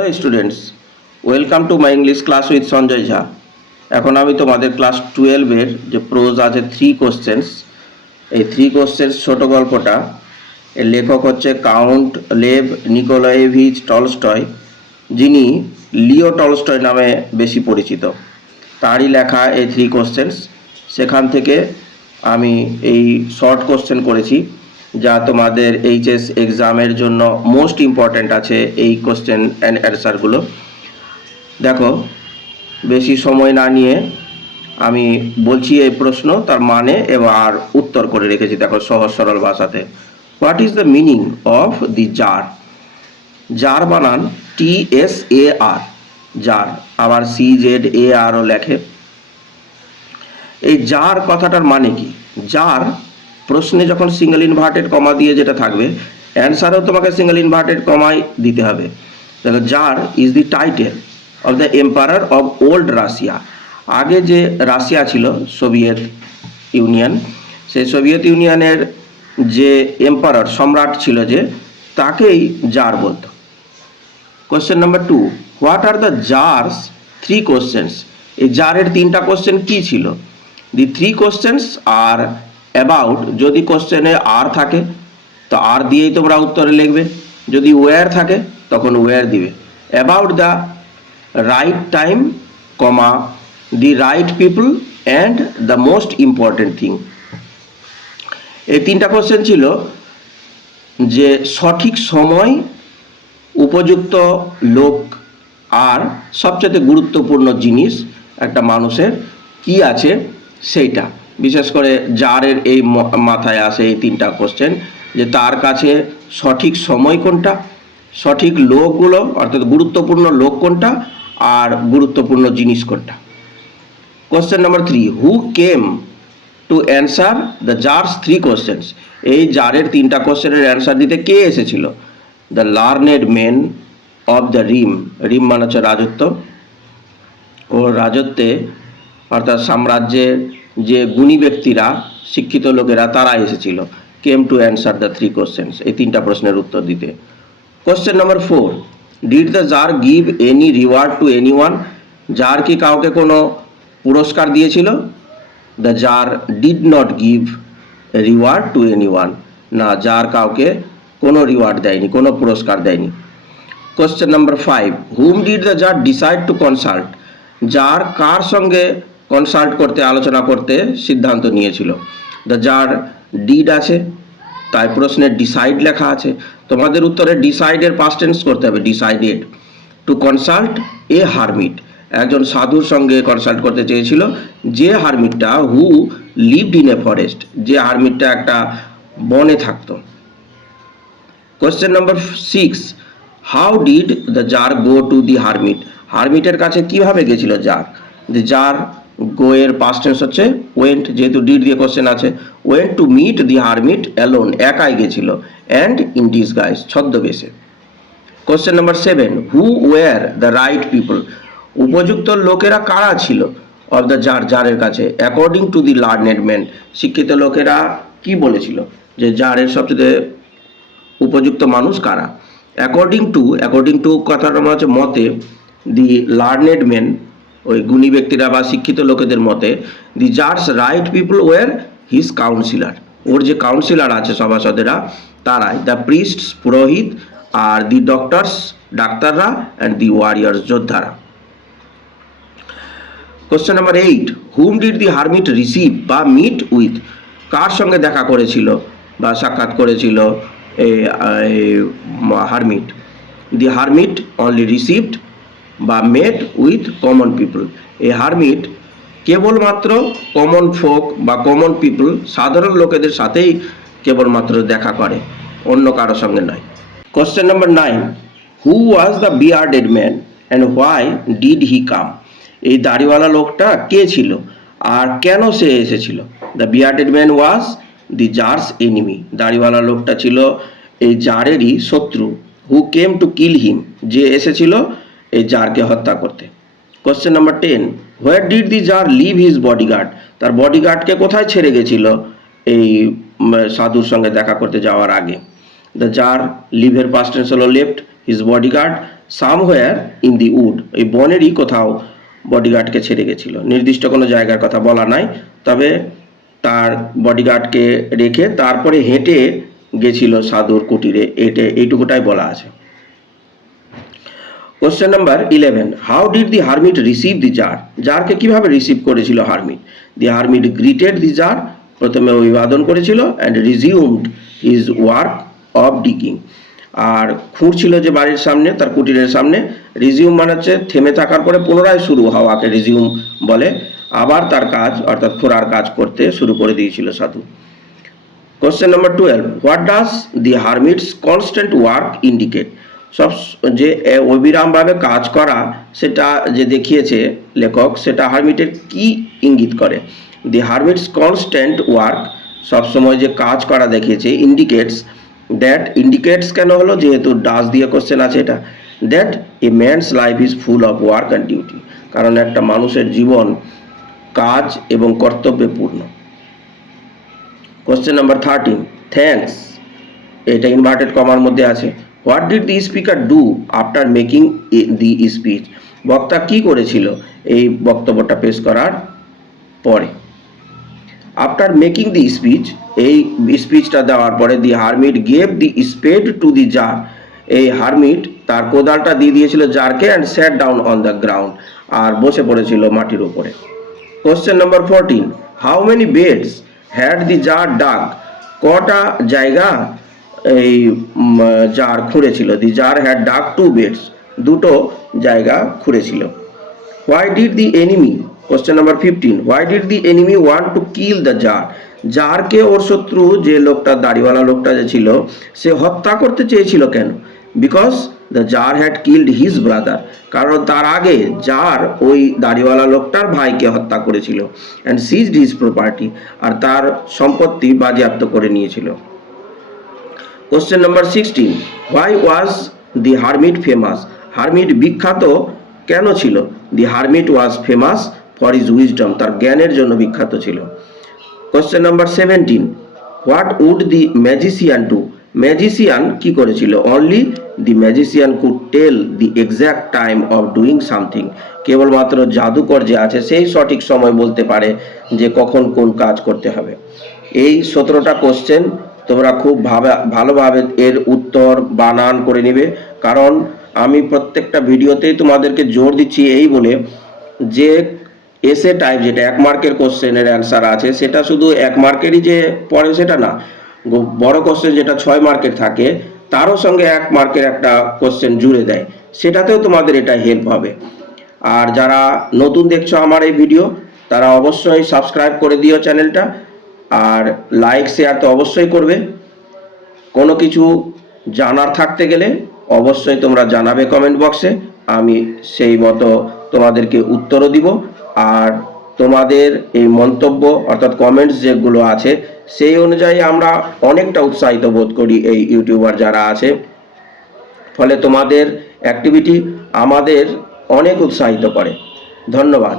Hello students, welcome to my English class with Sanjay Jha. এখন আমি তোমাদের ক্লাস 12-এর যে প্রোজ আছে 3 কোশ্চেন্স, এই 3 কোশ্চেন্স ছোটো গল্পটা এর লেখক হচ্ছে কাউন্ট লেভ নিকোলায়েভিচ টলস্টয়, যিনি লিও টলস্টয় নামে বেশি পরিচিত। তারই লেখা এই 3 কোশ্চেন্স। সেখান থেকে আমি এই শর্ট কোশ্চেন করেছি, যা তোমাদের এইচএস এক্সামের জন্য মোস্ট ইম্পর্ট্যান্ট আছে এই কোশ্চেন অ্যান্ড অ্যান্সারগুলো। দেখো, বেশি সময় না নিয়ে আমি বলছি এই প্রশ্ন, তার মানে এবার উত্তর করে রেখেছি। দেখো, সহজ সরল ভাষাতে। What is the meaning of the jar? Jar বানান TSAR, জার, আবার CZARও লেখে। এই জার কথাটার মানে কি? জার প্রশ্নে যখন সিঙ্গেল ইনভার্টেড কমা দিয়ে যেটা থাকবে, অ্যান্সারও তোমাকে সিঙ্গেল ইনভার্টেড কমাই দিতে হবে। দেখো, tsar is the title of the empire of old Russia. আগে যে রাশিয়া ছিল, সোভিয়েত ইউনিয়ন, সেই সোভিয়েত ইউনিয়নের যে এম্পায়ার, সম্রাট ছিল যে, তাকেই জার বলতো। Question number 2, what are the tsar's 3 questions? এই জারের 3টা কোশ্চেন কি ছিল? দি 3 কোশ্চেন্স আর অ্যাবাউট, যদি কোশ্চেনে আর থাকে তো আর দিয়েই তোমরা উত্তরে লিখবে, যদি ওয়্যার থাকে তখন ওয়্যার দিবে। About the right time, comma, the right people and the most important thing. এই 3টা কোশ্চেন ছিল যে সঠিক সময়, উপযুক্ত লোক, আর সবচেয়ে গুরুত্বপূর্ণ জিনিস একটা মানুষের কি আছে সেইটা। বিশেষ করে জারের এই মাথায় আসে এই 3টা কোশ্চেন, যে তার কাছে সঠিক সময় কোনটা, সঠিক লোকগুলো অর্থাৎ গুরুত্বপূর্ণ লোক কোনটা, আর গুরুত্বপূর্ণ জিনিস কোনটা। Question number 3, who came to answer the tsar's 3 questions? এই জারের 3টা কোশ্চেনের অ্যান্সার দিতে কে এসেছিল? The learned men of the realm. Realm মানে হচ্ছে রাজত্ব। ও রাজত্বে অর্থাৎ সাম্রাজ্যের যে গুণী ব্যক্তিরা, শিক্ষিত লোকেরা, তারা এসেছিল came to answer the 3 questions, এই 3টা প্রশ্নের উত্তর দিতে। Question number 4, did the tsar give any reward to anyone? Tsar কি কাউকে কোনো পুরস্কার দিয়েছিল? The tsar did not give reward to anyone. না, জার কাউকে কোনো রিওয়ার্ড দেয়নি, কোনো পুরস্কার দেয়নি। Question number 5, whom did the tsar decide to consult? Tsar কার সঙ্গে কনসাল্ট করতে, আলোচনা করতে সিদ্ধান্ত নিয়েছিল? দ্য জার ডিড আছে, তাই প্রশ্নে ডিসাইড লেখা আছে। তোমাদের উত্তরে ডিসাইডের পাস্ট টেন্স করতে হবে, decided. To consult a hermit, একজন সাধুর সঙ্গে কনসাল্ট করতে চেয়েছিল, যে হারমিটটা who lived in a forest, যে হারমিটটা একটা বনে থাকতো। Question number 6, how did the jar go to the hermit? হারমিটের কাছে কিভাবে গেছিল জার? দি জার গো এর পাস্ট টেন্স হচ্ছে ওয়েন্ট, যেহেতু ডিড দিয়ে কোশ্চেন আছে। Went to meet the hermit alone, একাই গেছিল, অ্যান্ড ইন ডিসগাইজ, ছদ্মবেশে। Question number 7, who were the right people? উপযুক্ত লোকেরা কারা ছিল অফ দ্য জার, জারের কাছে? According to the learned man, শিক্ষিত লোকেরা কি বলেছিল যে জারের সবচেয়ে উপযুক্ত মানুষ কারা? অ্যাকর্ডিং টু কথাটা মনে হচ্ছে মতে, দি লার্নেড মেন, ওই গুণী ব্যক্তিরা বা শিক্ষিত লোকেদের মতে, the tsar's right people were his councillor, ওর যে কাউন্সিলার আছে, সভাসদেরা, তারাই। দ্য প্রিস্টস, পুরোহিত, আর দি ডক্টরস, ডাক্তাররা, অ্যান্ড দি ওয়ারিয়ার্স, যোদ্ধারা। Question number 8, whom did the hermit receive বা মিট উইথ? কার সঙ্গে দেখা করেছিল বা সাক্ষাৎ করেছিল হারমিট? দি হারমিট অনলি রিসিভড বা মেট উইথ কমন পিপল। এই হারমিট কেবলমাত্র কমন ফোক বা কমন পিপল, সাধারণ লোকেদের সাথেই কেবলমাত্র দেখা করে, অন্য কারোর সঙ্গে নয়। Question number 9, who was the bearded man and why did he come? এই দাড়িওয়ালা লোকটা কে ছিল আর কেন সে এসেছিল? The bearded man was the tsar's enemy, দাড়িওয়ালা লোকটা ছিল এই জারেরই শত্রু। হু কেম টু কিল হিম, যে এসেছিল এই জারকে হত্যা করতে। Question number 10, where did the tsar leave his bodyguard? তার বডিগার্ডকে কোথায় ছেড়ে গেছিল এই সাধুর সঙ্গে দেখা করতে যাওয়ার আগে? দ্য জার লিভের পাস্ট টেন্স হলো left, his bodyguard somewhere in the wood, এই বনেরই কোথাও বডিগার্ডকে ছেড়ে গেছিল। নির্দিষ্ট কোনো জায়গার কথা বলা নাই, তবে তার বডিগার্ডকে রেখে তারপরে হেঁটে গেছিল সাধুর কুটিরে, এইটুকুটাই বলা আছে। Question number 11, how did the hermit receive the tsar? জারকে কিভাবে রিসিভ করেছিল হারমিট? The hermit greeted the tsar, প্রথমে অভিবাদন করেছিল, and resumed his work of digging, আর খুঁড়ছিল যে বাড়ির সামনে, তার কুটিরের সামনে। রিজিউম মানে হচ্ছে থেমে থাকার পরে পুনরায় শুরু হওয়াকে রিজিউম বলে। আবার তার কাজ অর্থাৎ খোঁড়ার কাজ করতে শুরু করে দিয়েছিল সাধু। Question number 12, what does the hermit's constant work indicate? সব যে অবিরামভাবে কাজ করা সেটা যে দেখিয়েছে লেখক, সেটা হারমিটের কি ইঙ্গিত করে? দি হারমিটস কনস্ট্যান্ট ওয়ার্ক, সবসময় যে কাজ করা দেখিয়েছে, ইন্ডিকেটস দ্যাট, ইন্ডিকেটস কেন হলো, যেহেতু ডাজ দিয়ে কোশ্চেন আছে এটা, that a man's life is full of work and duty, কারণ একটা মানুষের জীবন কাজ এবং কর্তব্যে পূর্ণ। কোশ্চেন নাম্বার 13, থ্যাঙ্কস, এটা ইনভার্টেড কমার মধ্যে আছে। What did the speaker do after making the speech? বক্তা কি করেছিল এই বক্তব্যটা পেশ করার পরে? আফটার মেকিং দি স্পিচ, এই স্পিচটা দেওয়ার পরে, the hermit gave the spade to the tsar, এই হারমিট তার কোদালটা দিয়ে দিয়েছিল জারকে, and sat down on the ground, আর বসে পড়েছিল মাটির উপরে। Question number 14, how many beds had the tsar dug? কটা জায়গা এই জার খুঁড়েছিল? The tsar had dug 2 beds, দুটো জায়গা খুঁড়েছিল। Why did the enemy, question number 15, why did the enemy want to kill the jar? জারকে ওর শত্রু যে লোকটা, দাড়িওয়ালা লোকটা যে ছিল, সে হত্যা করতে চেয়েছিল কেন? Because the jar had killed his brother, কারণ তার আগে জার ওই দাড়িওয়ালা লোকটার ভাইকে হত্যা করেছিল, অ্যান্ড সিজড হিজ প্রপার্টি, আর তার সম্পত্তি বাজেয়াপ্ত করে নিয়েছিল। Question number 16, why was the hermit famous? Hermit বিখ্যাত কেন ছিল? The hermit was famous for his wisdom, তার জ্ঞানের জন্য বিখ্যাত ছিল। Question number 17, what would the magician do? Magician কি করেছিল? Only the magician could tell the exact time of doing something, কেবলমাত্র জাদুকর যে আছে সেই সঠিক সময় বলতে পারে যে কখন কোন কাজ করতে হবে। এই 17টা কোশ্চেন তোমরা খুব ভালোভাবে এর উত্তর বানান করে নিবে, কারণ আমি প্রত্যেকটা ভিডিওতেই তোমাদেরকে জোর দিচ্ছি এই বলে যে এসে টাইপ যেটা 1 মার্কের কোশ্চেনের অ্যান্সার আছে, সেটা শুধু 1 মার্কেরই যে পড়ে সেটা না, বড় কোশ্চেন যেটা 6 মার্কের থাকে তারও সঙ্গে 1 মার্কের একটা কোশ্চেন জুড়ে দেয়, সেটাতেও তোমাদের এটা হেল্প হবে। আর যারা নতুন দেখছো আমার এই ভিডিও, তারা অবশ্যই সাবস্ক্রাইব করে দিও চ্যানেলটা, আর লাইক শেয়ার তো অবশ্যই করবে। কোনো কিছু জানার থাকতে গেলে অবশ্যই তোমরা জানাবে কমেন্ট বক্সে, আমি সেই মতো তোমাদেরকে উত্তরও দিব। আর তোমাদের এই মন্তব্য অর্থাৎ কমেন্টস যেগুলো আছে সেই অনুযায়ী আমরা অনেকটা উৎসাহিত বোধ করি এই ইউটিউবার যারা আছে, ফলে তোমাদের অ্যাক্টিভিটি আমাদের অনেক উৎসাহিত করে। ধন্যবাদ।